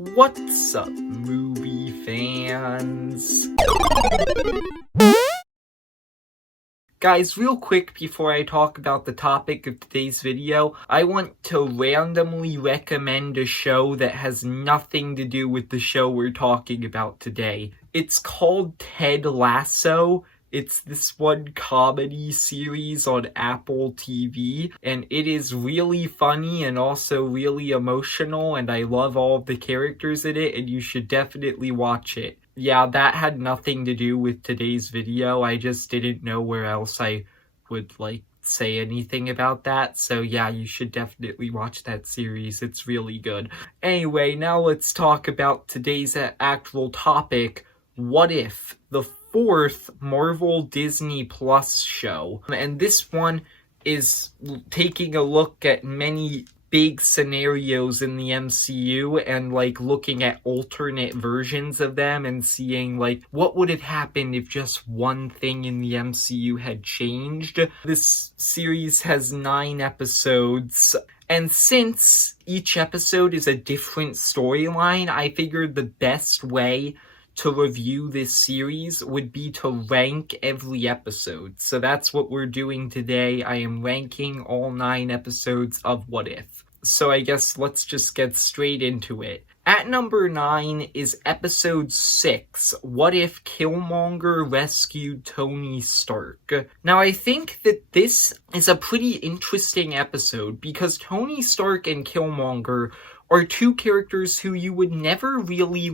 What's up, movie fans? Guys, real quick before I talk about the topic of today's video, I want to randomly recommend a show that has nothing to do with the show we're talking about today. It's called Ted Lasso. It's this one comedy series on Apple TV, and it is really funny and also really emotional, and I love all of the characters in it, and you should definitely watch it. Yeah, that had nothing to do with today's video. I just didn't know where else I would, say anything about that. So yeah, you should definitely watch that series. It's really good. Anyway, now let's talk about today's actual topic. What If? The fourth Marvel Disney Plus show. And this one is taking a look at many big scenarios in the MCU and looking at alternate versions of them and seeing what would have happened if just one thing in the MCU had changed. This series has 9 episodes, and since each episode is a different storyline, I figured the best way to review this series would be to rank every episode. So that's what we're doing today. I am ranking all 9 episodes of What If. So I guess let's just get straight into it. At number 9 is episode 6, What If Killmonger Rescued Tony Stark? Now I think that this is a pretty interesting episode because Tony Stark and Killmonger are 2 characters who you would never really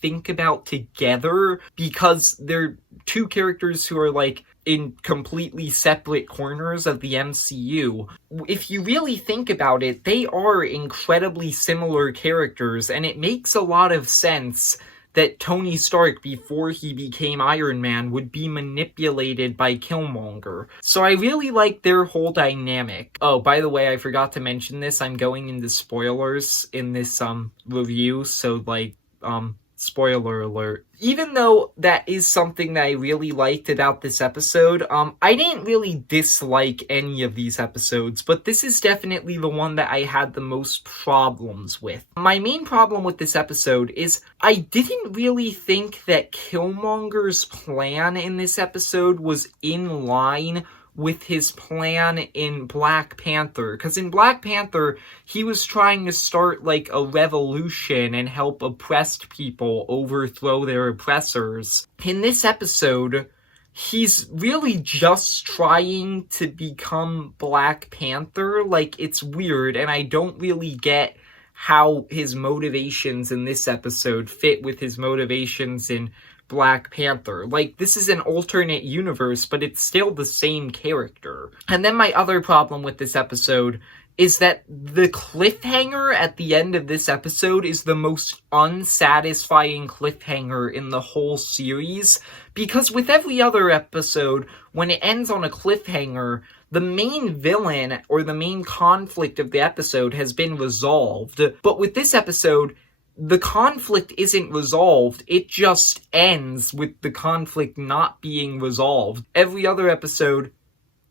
think about together because they're 2 characters who are in completely separate corners of the MCU. If you really think about it, they are incredibly similar characters, and it makes a lot of sense that Tony Stark, before he became Iron Man, would be manipulated by Killmonger. So I really like their whole dynamic. Oh, by the way, I forgot to mention this. I'm going into spoilers in this review, so spoiler alert. Even though that is something that I really liked about this episode, I didn't really dislike any of these episodes, but this is definitely the one that I had the most problems with. My main problem with this episode is I didn't really think that Killmonger's plan in this episode was in line with his plan in Black Panther. Because in Black Panther, he was trying to start a revolution and help oppressed people overthrow their oppressors. In this episode, he's really just trying to become Black Panther. It's weird, and I don't really get how his motivations in this episode fit with his motivations in Black Panther. This is an alternate universe, but it's still the same character. And then my other problem with this episode is that the cliffhanger at the end of this episode is the most unsatisfying cliffhanger in the whole series, because with every other episode, when it ends on a cliffhanger, the main villain or the main conflict of the episode has been resolved. But with this episode, the conflict isn't resolved, it just ends with the conflict not being resolved. Every other episode,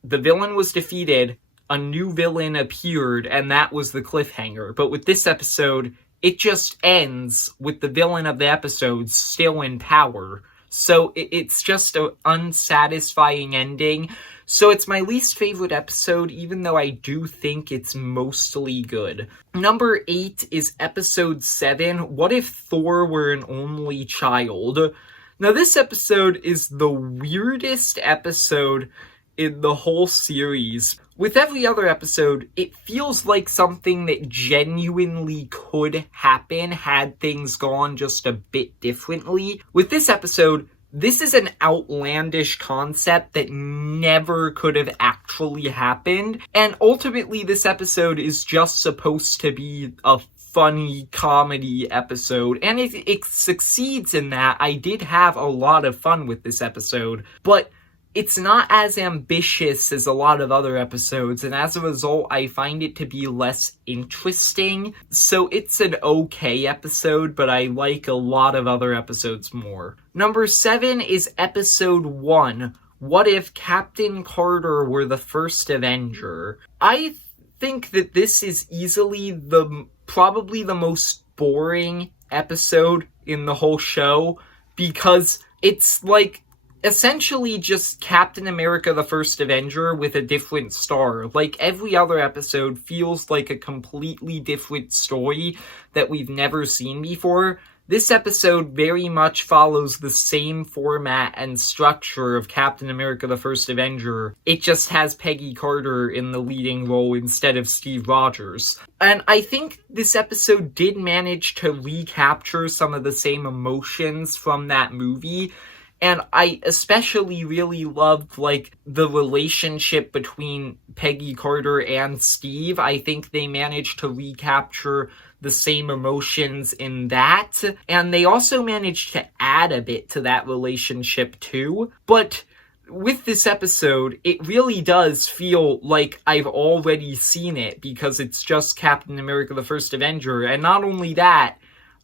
the villain was defeated, a new villain appeared, and that was the cliffhanger. But with this episode, it just ends with the villain of the episode still in power. So it's just an unsatisfying ending. So it's my least favorite episode, even though I do think it's mostly good. Number 8 is episode 7, What If Thor Were an Only Child? Now this episode is the weirdest episode in the whole series. With every other episode, it feels like something that genuinely could happen had things gone just a bit differently. With this episode, this is an outlandish concept that never could have actually happened, and ultimately this episode is just supposed to be a funny comedy episode, and it succeeds in that. I did have a lot of fun with this episode, but it's not as ambitious as a lot of other episodes, and as a result, I find it to be less interesting. So it's an okay episode, but I like a lot of other episodes more. Number 7 is episode 1, What If Captain Carter Were the First Avenger? I think that this is easily probably the most boring episode in the whole show because it's like essentially just Captain America the First Avenger with a different star. Like, every other episode feels like a completely different story that we've never seen before. This episode very much follows the same format and structure of Captain America the First Avenger. It just has Peggy Carter in the leading role instead of Steve Rogers. And I think this episode did manage to recapture some of the same emotions from that movie. And I especially really loved, like, the relationship between Peggy Carter and Steve. I think they managed to recapture the same emotions in that. And they also managed to add a bit to that relationship too. But with this episode, it really does feel like I've already seen it because it's just Captain America the First Avenger. And not only that,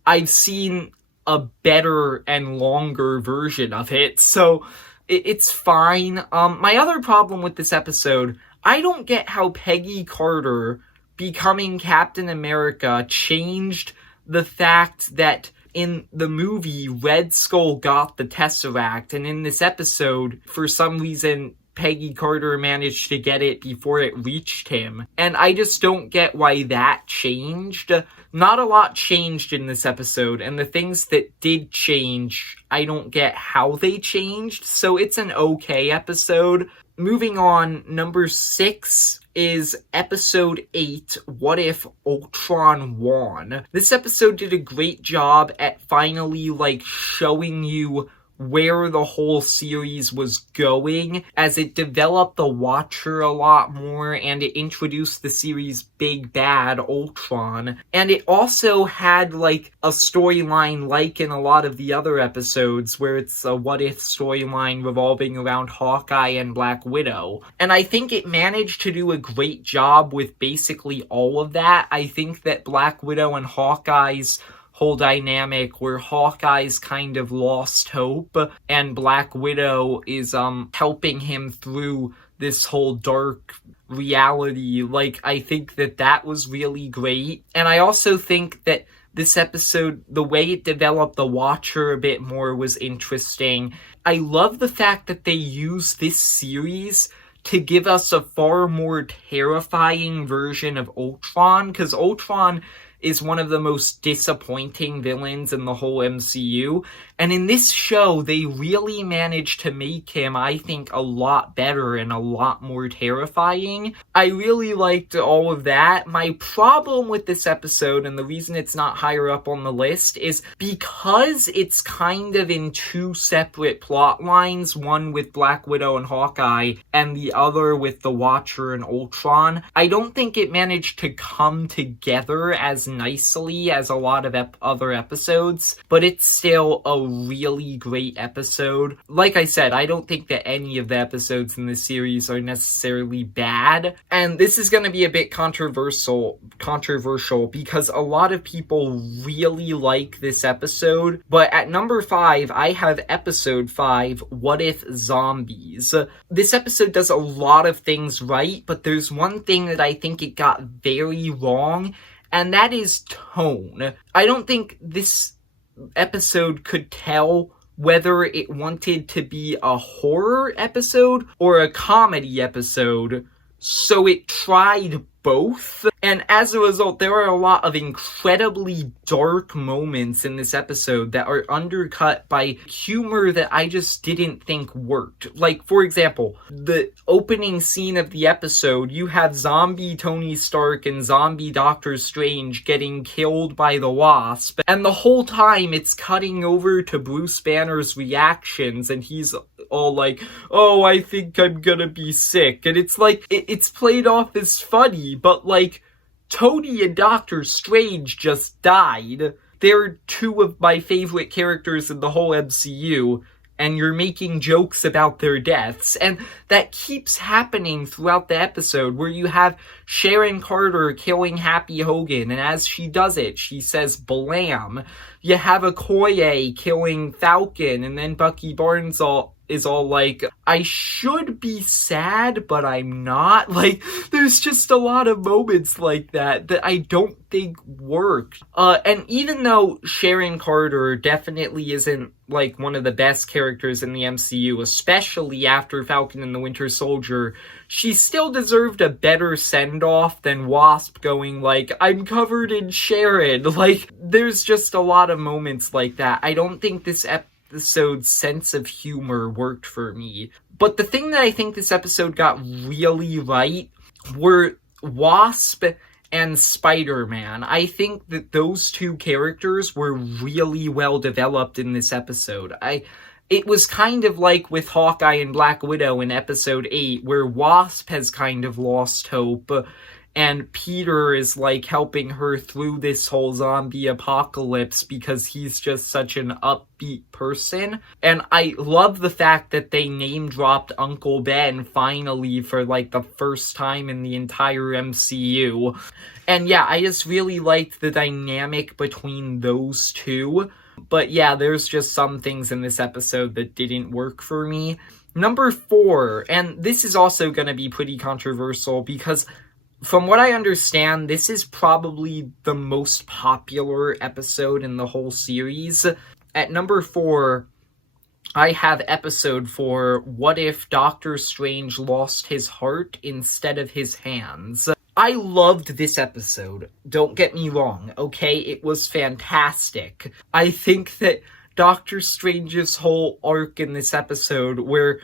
I've seen a better and longer version of it, so it's fine. My other problem with this episode, I don't get how Peggy Carter becoming Captain America changed the fact that in the movie, Red Skull got the Tesseract, and in this episode, for some reason, Peggy Carter managed to get it before it reached him. And I just don't get why that changed. Not a lot changed in this episode, and the things that did change, I don't get how they changed, so it's an okay episode. Moving on, number 6 is episode 8, What If Ultron Won? This episode did a great job at finally, like, showing you where the whole series was going, as it developed the Watcher a lot more, and it introduced the series' big bad, Ultron. And it also had, like, a storyline like in a lot of the other episodes, where it's a what-if storyline revolving around Hawkeye and Black Widow. And I think it managed to do a great job with basically all of that. I think that Black Widow and Hawkeye's whole dynamic where Hawkeye's kind of lost hope and Black Widow is helping him through this whole dark reality. Like, I think that was really great. And I also think that this episode, the way it developed the Watcher a bit more was interesting. I love the fact that they use this series to give us a far more terrifying version of Ultron, because Ultron is one of the most disappointing villains in the whole MCU. And in this show, they really managed to make him, I think, a lot better and a lot more terrifying. I really liked all of that. My problem with this episode, and the reason it's not higher up on the list, is because it's kind of in two separate plot lines, one with Black Widow and Hawkeye, and the other with the Watcher and Ultron. I don't think it managed to come together as nicely as a lot of other episodes, but it's still a really great episode. Like I said, I don't think that any of the episodes in this series are necessarily bad, and this is going to be a bit controversial because a lot of people really like this episode, but at number 5, I have episode 5, What If Zombies? This episode does a lot of things right, but there's one thing that I think it got very wrong, and that is tone. I don't think this episode could tell whether it wanted to be a horror episode or a comedy episode, so it tried both. And as a result, there are a lot of incredibly dark moments in this episode that are undercut by humor that I just didn't think worked. Like, for example, the opening scene of the episode, you have zombie Tony Stark and zombie Doctor Strange getting killed by the Wasp, and the whole time it's cutting over to Bruce Banner's reactions, and he's all like, oh, I think I'm gonna be sick. And it's like, it's played off as funny, but like, Tony and Doctor Strange just died. They're two of my favorite characters in the whole MCU, and you're making jokes about their deaths. And that keeps happening throughout the episode, where you have Sharon Carter killing Happy Hogan, and as she does it, she says blam. You have Okoye killing Falcon, and then Bucky Barnes all is all like, I should be sad, but I'm not. Like, there's just a lot of moments like that I don't think work. And even though Sharon Carter definitely isn't, like, one of the best characters in the MCU, especially after Falcon and the Winter Soldier, she still deserved a better send-off than Wasp going, like, I'm covered in Sharon. Like, there's just a lot of moments like that. I don't think this episode's sense of humor worked for me. But the thing that I think this episode got really right were Wasp and Spider-Man. I think that those two characters were really well developed in this episode. It was kind of like with Hawkeye and Black Widow in episode 8, where Wasp has kind of lost hope, and Peter is, like, helping her through this whole zombie apocalypse because he's just such an upbeat person. And I love the fact that they name-dropped Uncle Ben finally for, like, the first time in the entire MCU. And yeah, I just really liked the dynamic between those two. But yeah, there's just some things in this episode that didn't work for me. Number 4, and this is also going to be pretty controversial because from what I understand, this is probably the most popular episode in the whole series. At number 4, I have episode 4, What If Doctor Strange Lost His Heart Instead of His Hands? I loved this episode, don't get me wrong, okay? It was fantastic. I think that Doctor Strange's whole arc in this episode, where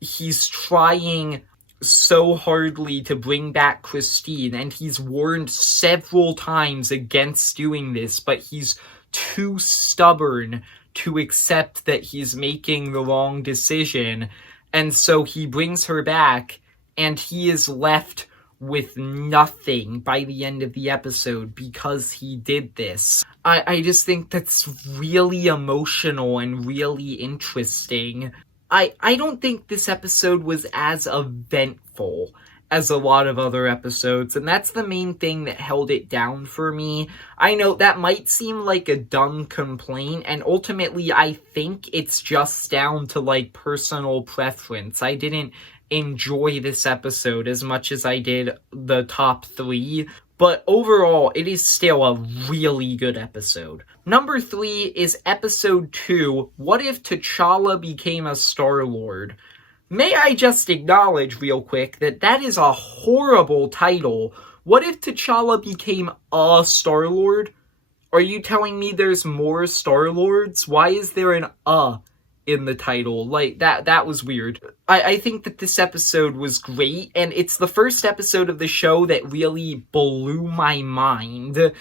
he's trying so hardly to bring back Christine, and he's warned several times against doing this, but he's too stubborn to accept that he's making the wrong decision, and so he brings her back, and he is left with nothing by the end of the episode because he did this. I just think that's really emotional and really interesting. I don't think this episode was as eventful as a lot of other episodes, and that's the main thing that held it down for me. I know that might seem like a dumb complaint, and ultimately I think it's just down to, like, personal preference. I didn't enjoy this episode as much as I did the top 3, but overall, it is still a really good episode. Number 3 is episode 2, What If T'Challa Became a Star-Lord? May I just acknowledge real quick that is a horrible title. What if T'Challa became a Star-Lord? Are you telling me there's more Star-Lords? Why is there an in the title? Like, that was weird. I think that this episode was great, and it's the first episode of the show that really blew my mind.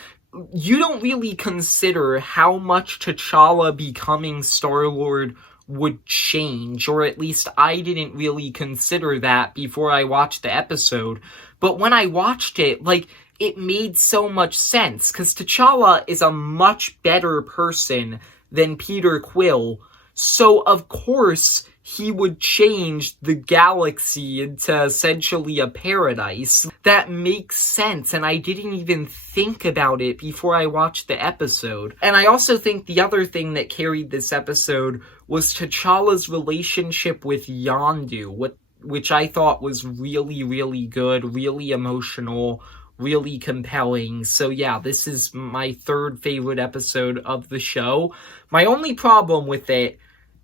You don't really consider how much T'Challa becoming Star-Lord would change, or at least I didn't really consider that before I watched the episode. But when I watched it, like, it made so much sense, because T'Challa is a much better person than Peter Quill. So, of course, he would change the galaxy into essentially a paradise. That makes sense, and I didn't even think about it before I watched the episode. And I also think the other thing that carried this episode was T'Challa's relationship with Yondu, which I thought was really, really good, really emotional, really compelling. So yeah, this is my third favorite episode of the show. My only problem with it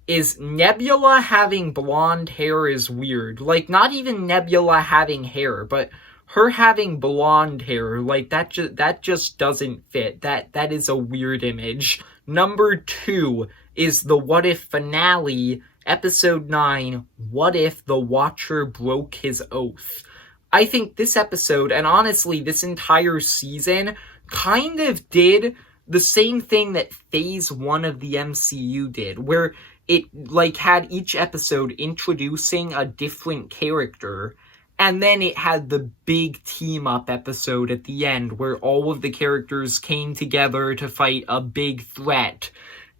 is Nebula having blonde hair is weird. Like, not even Nebula having hair, but her having blonde hair, like, that just doesn't fit. That is a weird image. Number 2 is the What If finale, episode 9, What If the Watcher Broke His Oath? I think this episode, and honestly this entire season, kind of did the same thing that Phase 1 of the MCU did, where it, like, had each episode introducing a different character, and then it had the big team-up episode at the end, where all of the characters came together to fight a big threat.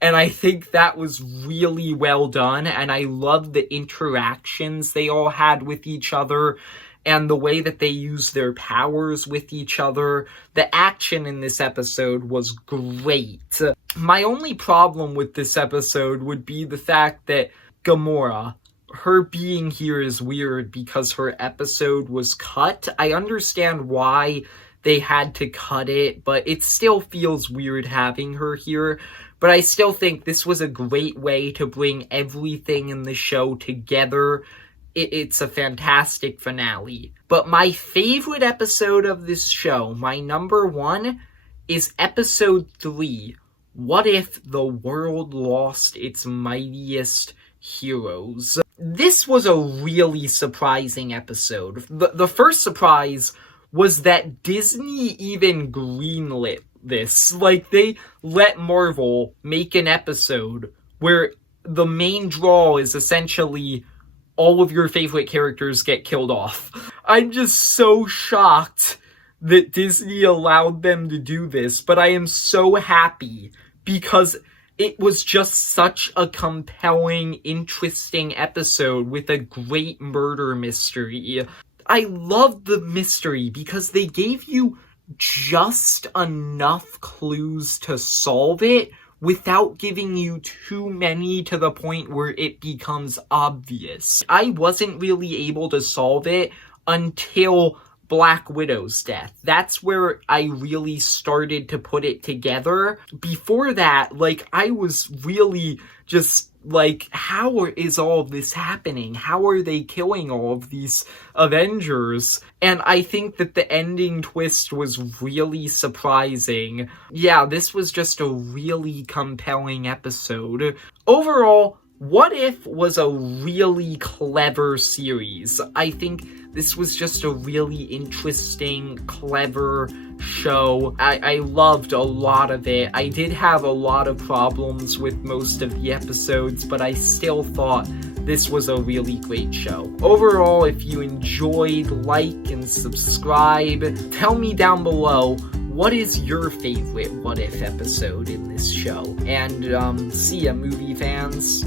And I think that was really well done, and I loved the interactions they all had with each other, and the way that they use their powers with each other. The action in this episode was great. My only problem with this episode would be the fact that Gamora. Her being here is weird because her episode was cut. I understand why they had to cut it, but it still feels weird having her here. But I still think this was a great way to bring everything in the show together. It's a fantastic finale. But my favorite episode of this show, my number one, is episode 3. What if the world lost its mightiest heroes? This was a really surprising episode. The first surprise was that Disney even greenlit this. Like, they let Marvel make an episode where the main draw is essentially all of your favorite characters get killed off. I'm just so shocked that Disney allowed them to do this, but I am so happy because it was just such a compelling, interesting episode with a great murder mystery. I loved the mystery because they gave you just enough clues to solve it without giving you too many to the point where it becomes obvious. I wasn't really able to solve it until Black Widow's death. That's where I really started to put it together. Before that, like, I was really just like, how is all of this happening? How are they killing all of these Avengers? And I think that the ending twist was really surprising. Yeah, this was just a really compelling episode. Overall, What If was a really clever series. I think this was just a really interesting, clever show. I loved a lot of it. I did have a lot of problems with most of the episodes, but I still thought this was a really great show. Overall, if you enjoyed, like and subscribe. Tell me down below, what is your favorite What If episode in this show? And see ya, movie fans.